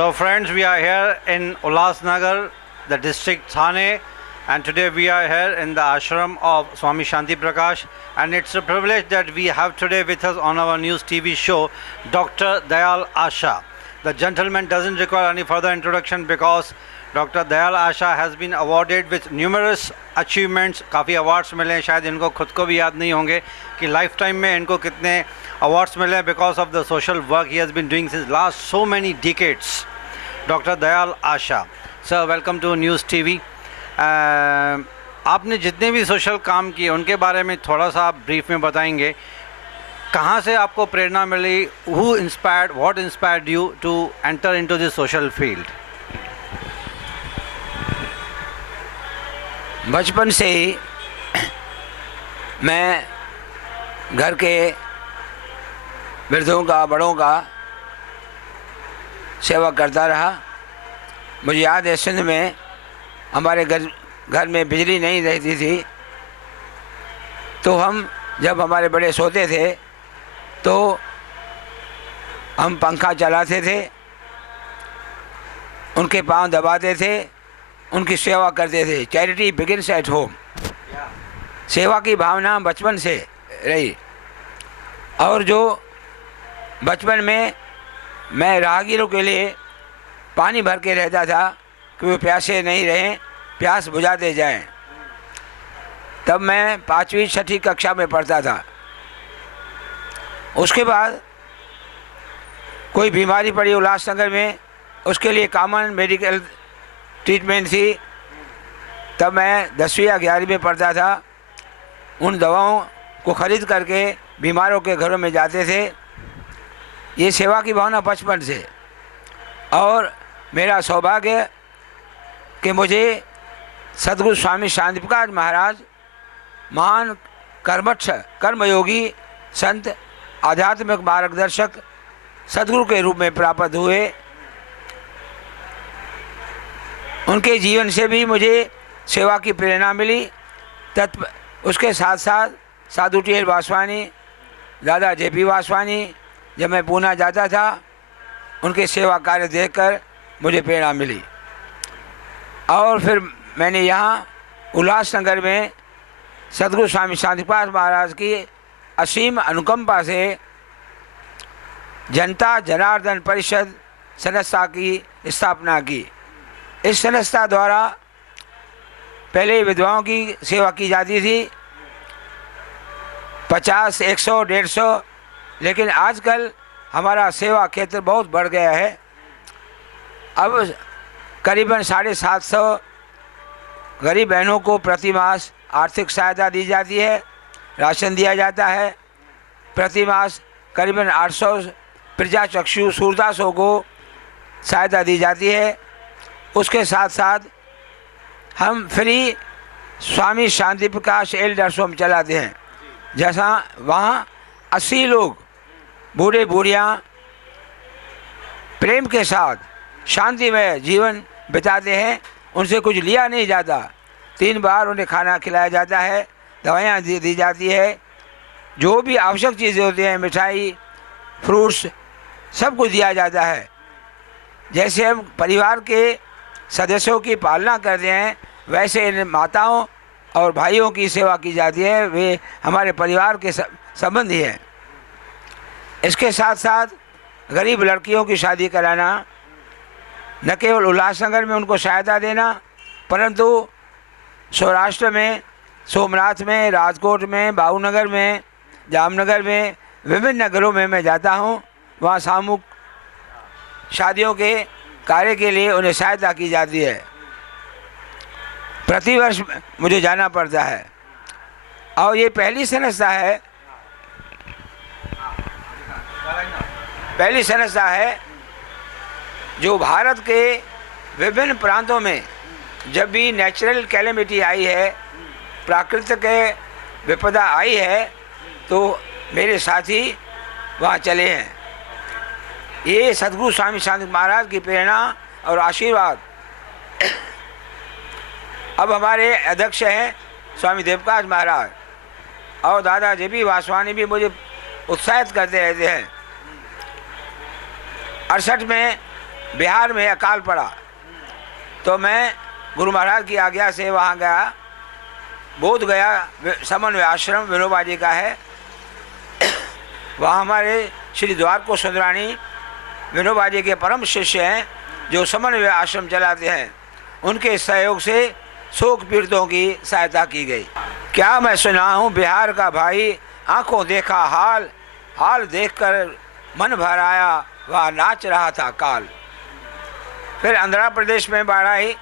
So friends, we are here in Ulhasnagar, the district Thane, and today we are here in the ashram of Swami Shanti Prakash, and it's a privilege that we have today with us on our news TV show Dr. Dayal Asha. The gentleman doesn't require any further introduction because Dr. Dayal Asha has been awarded with numerous achievements. काफ़ी awards मिले हैं, शायद इनको खुद को भी याद नहीं होंगे कि लाइफ टाइम में इनको कितने awards मिले हैं because of the social work he has been doing since last so many decades. Dr. Dayal Asha, sir, welcome to News TV. आपने जितने भी सोशल काम किए उनके बारे में थोड़ा सा आप ब्रीफ में बताएंगे. कहाँ से आपको प्रेरणा मिली? Who inspired, what inspired you to enter into this social field? बचपन से ही मैं घर के वृद्धों का, बड़ों का सेवा करता रहा. मुझे याद है सिंध में हमारे घर में बिजली नहीं रहती थी, तो हम जब हमारे बड़े सोते थे तो हम पंखा चलाते थे, उनके पांव दबाते थे, उनकी सेवा करते थे. Charity begins at home. सेवा की भावना बचपन से रही. और जो बचपन में मैं राहगीरों के लिए पानी भर के रहता था कि वो प्यासे नहीं रहें, प्यास बुझाते जाएं. तब मैं 5वीं 6ठी कक्षा में पढ़ता था. उसके बाद कोई बीमारी पड़ी उल्लासनगर में, उसके लिए कॉमन मेडिकल ट्रीटमेंट थी. तब मैं 10वीं या 11वीं में पढ़ता था. उन दवाओं को ख़रीद करके बीमारों के घरों में जाते थे. ये सेवा की भावना बचपन से. और मेरा सौभाग्य कि मुझे सद्गुरु स्वामी शांति प्रकाश महाराज, महान कर्मठ कर्मयोगी संत, आध्यात्मिक मार्गदर्शक सद्गुरु के रूप में प्राप्त हुए. उनके जीवन से भी मुझे सेवा की प्रेरणा मिली. उसके साथ साथ साधु टी एल वासवानी, दादा जेपी वासवानी, जब मैं पूना जाता था उनके सेवा कार्य देखकर मुझे प्रेरणा मिली. और फिर मैंने यहाँ उल्लासनगर में सद्गुरु स्वामी शांति प्रकाश महाराज की असीम अनुकंपा से जनता जनार्दन परिषद संस्था की स्थापना की. इस संस्था द्वारा पहले विधवाओं की सेवा की जाती थी, 50, 100, 150, लेकिन आजकल हमारा सेवा क्षेत्र बहुत बढ़ गया है. अब करीबन 750 गरीब बहनों को प्रति मास आर्थिक सहायता दी जाती है, राशन दिया जाता है. प्रति मास करीबन 800 प्रजाचक्षु सूरदासों को सहायता दी जाती है. उसके साथ साथ हम free Swami Shanti Prakash elders home चलाते हैं, जैसा वहाँ 80 लोग बूढ़े बूढ़ियाँ प्रेम के साथ शांतिमय जीवन बिताते हैं. उनसे कुछ लिया नहीं जाता. 3 बार उन्हें खाना खिलाया जाता है, दवाइयाँ दी जाती है, जो भी आवश्यक चीज़ें होती हैं, मिठाई, फ्रूट्स, सब कुछ दिया जाता है. जैसे हम परिवार के सदस्यों की पालना करते हैं, वैसे इन माताओं और भाइयों की सेवा की जाती है. वे हमारे परिवार के संबंधी हैं. इसके साथ साथ गरीब लड़कियों की शादी कराना, न केवल उल्लासनगर में उनको सहायता देना, परंतु सौराष्ट्र में, सोमनाथ में, राजकोट में, भावनगर में, जामनगर में, विभिन्न नगरों में मैं जाता हूँ. वहाँ सामूहिक शादियों के कार्य के लिए उन्हें सहायता की जाती है. प्रतिवर्ष मुझे जाना पड़ता है. और ये पहली संस्था है जो भारत के विभिन्न प्रांतों में जब भी नेचुरल कैलेमिटी आई है, प्राकृतिक विपदा आई है, तो मेरे साथी वहाँ चले हैं. ये सद्गुरु स्वामी शांति महाराज की प्रेरणा और आशीर्वाद. अब हमारे अध्यक्ष हैं स्वामी देवप्रकाश महाराज, और दादा जेपी वासवानी भी मुझे उत्साहित करते रहते हैं. 68 में बिहार में अकाल पड़ा तो मैं गुरु महाराज की आज्ञा से वहाँ गया। बोध गया समन्वय आश्रम विनोबा जी का है। वहाँ हमारे श्री द्वारको सुंदरानी विनोबा जी के परम शिष्य हैं जो समन्वय आश्रम चलाते हैं। उनके सहयोग से शोक पीड़ितों की सहायता की गई। क्या मैं सुना हूँ बिहार का भाई, आंखों देखा हाल, हाल देखकर मन भर आया, वह नाच रहा था काल। फिर आंध्र प्रदेश में बाढ़ आई,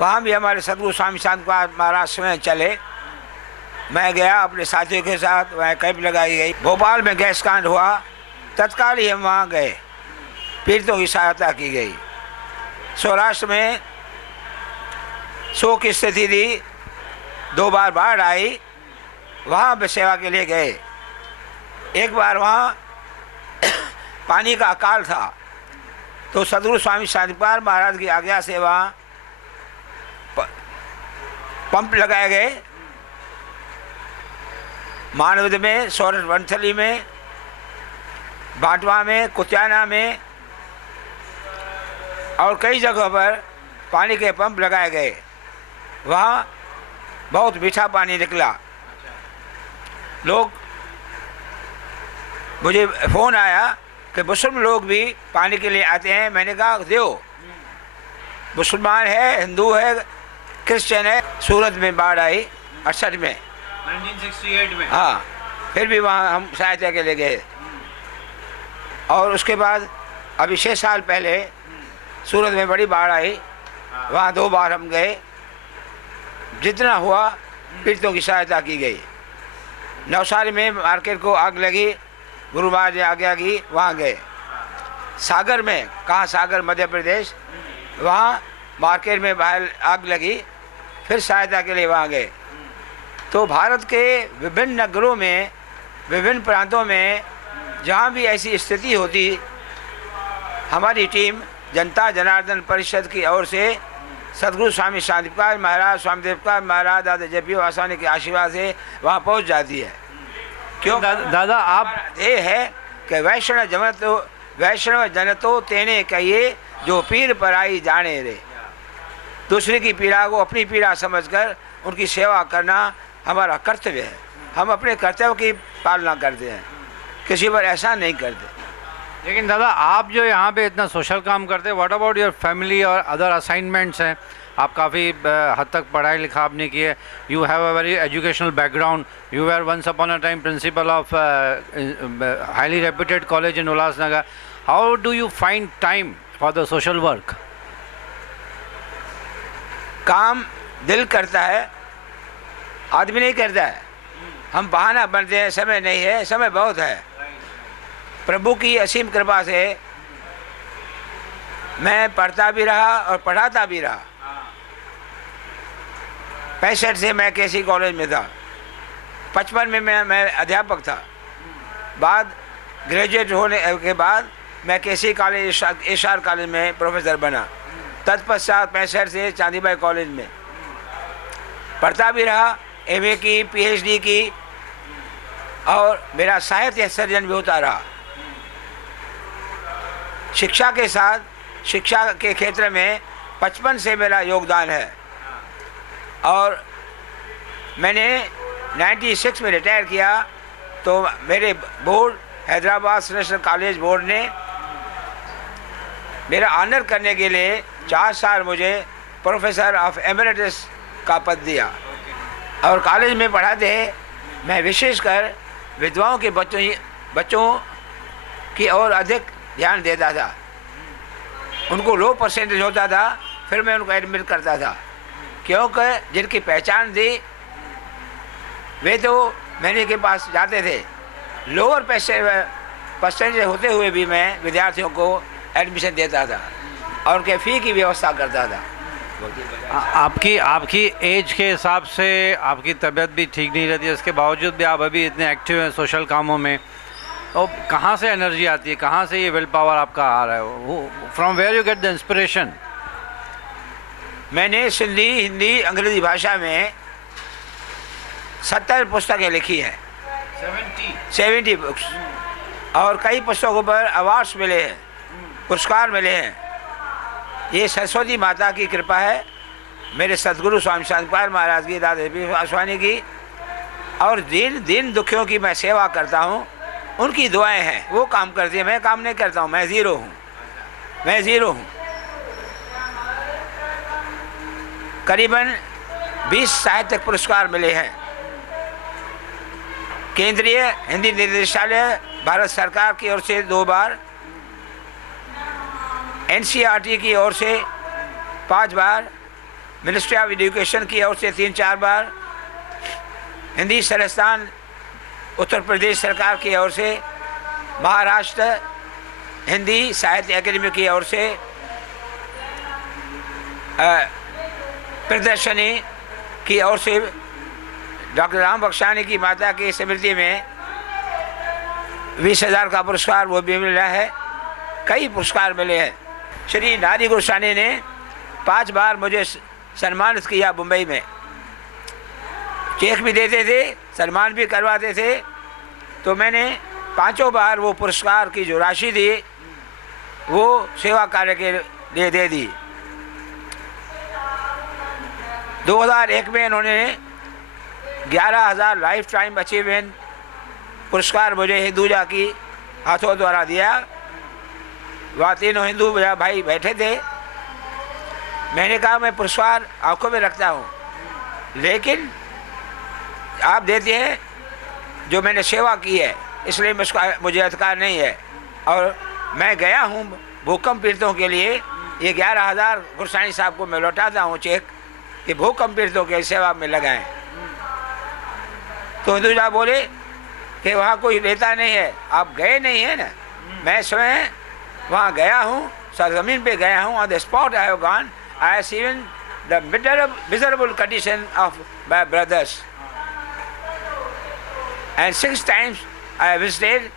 वहाँ भी हमारे सदगुरु स्वामी शांति महाराज स्वयं चले। मैं गया अपने साथियों के साथ, वहाँ कैंप लगाई गई। भोपाल में गैस कांड हुआ, तत्काल ही हम वहाँ गए, पीड़ितों की सहायता की गई। सौराष्ट्र में शोक की स्थिति थी, 2 बार बाढ़ आई, वहाँ भी सेवा के लिए गए। एक बार वहाँ पानी का अकाल था तो सदगुरु स्वामी शांतिपाल महाराज की आज्ञा से वहाँ पंप लगाए गए। मानवद में, सौरठ वनथली में, बांटवा में, कुत्याना में और कई जगहों पर पानी के पंप लगाए गए। वहाँ बहुत मीठा पानी निकला। लोग, मुझे फ़ोन आया कि मुस्लिम लोग भी पानी के लिए आते हैं। मैंने कहा दो, मुसलमान है, हिंदू है, क्रिश्चियन है। सूरत में बाढ़ आई 68 में, 1968 में। हाँ, फिर भी वहाँ हम सहायता के लिए गए। और उसके बाद अभी 6 साल पहले सूरत में बड़ी बाढ़ आई, वहाँ 2 बार हम गए। जितना हुआ पीड़ितों की सहायता की गई। नवसारी में मार्केट को आग लगी, गुरु महाराज ने आज्ञा की, वहाँ गए। सागर में, कहाँ सागर मध्य प्रदेश, वहाँ मार्केट में बाहर आग लगी, फिर सहायता के लिए वहाँ गए। तो भारत के विभिन्न नगरों में, विभिन्न प्रांतों में जहाँ भी ऐसी स्थिति होती, हमारी टीम जनता जनार्दन परिषद की ओर से सदगुरु स्वामी शांतिपाल महाराज, स्वामी देवपाल महाराज, दादा जपी वासानी के आशीर्वाद से वहाँ पहुँच जाती है। क्यों दादा आप ये है कि वैष्णव जन तो तेने कहिए, जो पीर पराई जाने रे। दूसरे की पीड़ा को अपनी पीड़ा समझकर उनकी सेवा करना हमारा कर्तव्य है। हम अपने कर्तव्य की पालना करते हैं, किसी पर ऐसा नहीं करते। लेकिन दादा आप जो यहाँ पे इतना सोशल काम करते हैं, व्हाट अबाउट योर फैमिली और अदर असाइनमेंट्स हैं? आप काफ़ी हद तक पढ़ाई लिखा आपने की है। You have a very educational background. You were once upon a time principal of highly reputed college in Ulhasnagar. How do you find time for the social work? काम दिल करता है, आदमी नहीं करता है। हम बहाना बनते हैं, समय नहीं है, समय बहुत है। प्रभु की असीम कृपा से मैं पढ़ता भी रहा और पढ़ाता भी रहा। 65 से मैं केसी कॉलेज में था, 55 में मैं अध्यापक था। बाद ग्रेजुएट होने के बाद मैं केसी कॉलेज, एशआर कॉलेज में प्रोफेसर बना। तत्पश्चात 65 से चांदीबाई कॉलेज में पढ़ता भी रहा, एमए की, पीएचडी की, और मेरा साहित्य सर्जन भी होता रहा। शिक्षा के साथ, शिक्षा के क्षेत्र में 55 से मेरा योगदान है। और मैंने 96 में रिटायर किया तो मेरे board, Hyderabad national college board ने मेरा ऑनर करने के लिए 4 साल मुझे प्रोफेसर ऑफ एमरिटस का पद दिया। और कॉलेज में पढ़ाते मैं विशेषकर विधवाओं के बच्चों की ओर अधिक ध्यान देता था। उनको लो परसेंटेज होता था, फिर मैं उनको एडमिट करता था, क्योंकि जिनकी पहचान थी वे तो मैंने के पास जाते थे। लोअर परसेंटेज होते हुए भी मैं विद्यार्थियों को एडमिशन देता था और उनके फ़ी की व्यवस्था करता था। आपकी एज के हिसाब से आपकी तबीयत भी ठीक नहीं रहती है, इसके बावजूद भी आप अभी इतने एक्टिव हैं सोशल कामों में। और कहाँ से एनर्जी आती है, कहाँ से ये विल पावर आपका आ रहा है? From where you get the inspiration? मैंने सिंधी, हिंदी, अंग्रेजी भाषा में 70 पुस्तकें लिखी हैं, 70 बुक्स, और कई पुस्तकों पर अवार्ड्स मिले हैं, पुरस्कार मिले हैं। ये सरस्वती माता की कृपा है, मेरे सदगुरु स्वामी शांतिपाल महाराज की, दादा स्वामी की, और जिन दिन दुखियों की मैं सेवा करता हूँ उनकी दुआएं हैं, वो काम करती है। मैं काम नहीं करता हूँ, मैं ज़ीरो हूँ, मैं ज़ीरो हूँ। करीबन 20 साहित्यिक पुरस्कार मिले हैं। केंद्रीय हिंदी निदेशालय भारत सरकार की ओर से 2 बार, NCERT की ओर से 5 बार, मिनिस्ट्री ऑफ एजुकेशन की ओर से 3-4 बार, हिंदी संस्थान उत्तर प्रदेश सरकार की ओर से, महाराष्ट्र हिंदी साहित्य अकेडमी की ओर से प्रदर्शनी की ओर से डॉक्टर राम बख्शानी की माता की स्मृति में 20,000 का पुरस्कार वो भी मिला है। कई पुरस्कार मिले हैं। श्री नारी गोस्वामी ने 5 बार मुझे सम्मानित किया मुंबई में। चेक भी देते थे, सम्मान भी करवाते थे। तो मैंने 5 बार वो पुरस्कार की जो राशि दी वो सेवा कार्य के लिए दे दी। 2001 में इन्होंने 11,000 लाइफ टाइम अचीवमेंट पुरस्कार मुझे हिंदुजा की हाथों द्वारा दिया। वहाँ तीनों हिंदू भाई बैठे थे। मैंने कहा मैं पुरस्कार आंखों में रखता हूँ, लेकिन आप देते हैं जो मैंने सेवा की है, इसलिए मुझे अधिकार नहीं है। और मैं गया हूँ भूकंप पीड़ितों के लिए, ये 11,000 गुरसानी साहब को मैं लौटाता हूँ चेक कि भूकंप पीड़ितों की सेवा में लगाएं। तो हिंदुजा बोले कि वहाँ कोई लेता नहीं है, आप गए नहीं है ना। मैं स्वयं वहाँ गया हूँ, सरजमीन पे गया हूँ। On the spot I have gone, I have seen the miserable condition of my brothers. And 6 times I visited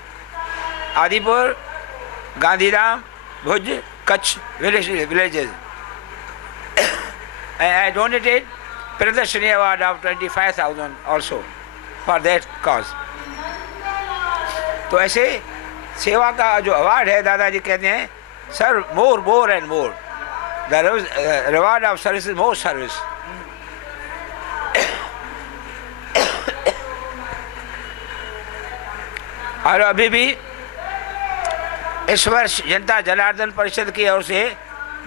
Adipur, Gandhiram, Bhuj, Kutch villages. And I donated Pradarshini Award of 25,000 also for that cause. तो ऐसे सेवा का जो award है, दादाजी कहते हैं sir more and more, the reward of service is more service. और अभी भी इस वर्ष जनता जनार्दन परिषद की ओर से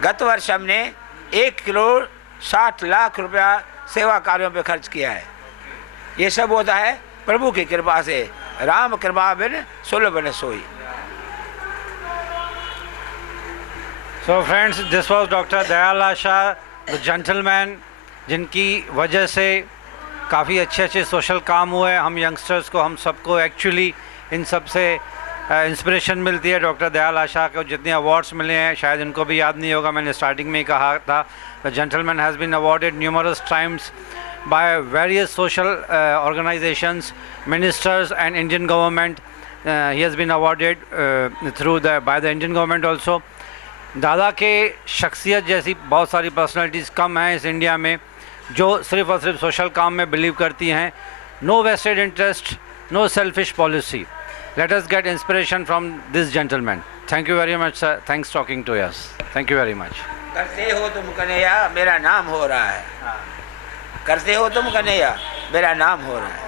गत वर्ष हमने 1,60,00,000 रुपया सेवा कार्यों पे खर्च किया है। ये सब होता है प्रभु की कृपा से। राम कृपा बिन सुलभ न सोई। So friends, this was Dr. Dayal Asha, the gentleman, जिनकी वजह से काफ़ी अच्छे सोशल काम हुए। हम यंगस्टर्स को, हम सबको एक्चुअली इन सब से इंस्पिरेशन मिलती है। डॉक्टर दयाल आशा को जितने अवार्ड्स मिले हैं शायद इनको भी याद नहीं होगा, मैंने स्टार्टिंग में ही कहा था। The gentleman has been awarded numerous times by various social organizations, ministers and Indian government. He has been awarded by the Indian government also. दादा के शख्सियत जैसी बहुत सारी पर्सनालिटीज़ कम हैं इस इंडिया में जो सिर्फ़ और सिर्फ सोशल काम में बिलीव करती हैं। No vested interest, no selfish policy. Let us get inspiration from this gentleman. Thank you very much sir, thanks talking to us. Thank you very much. करते हो तुम कन्हैया मेरा नाम हो रहा है, करते हो तुम कन्हैया मेरा नाम हो रहा है।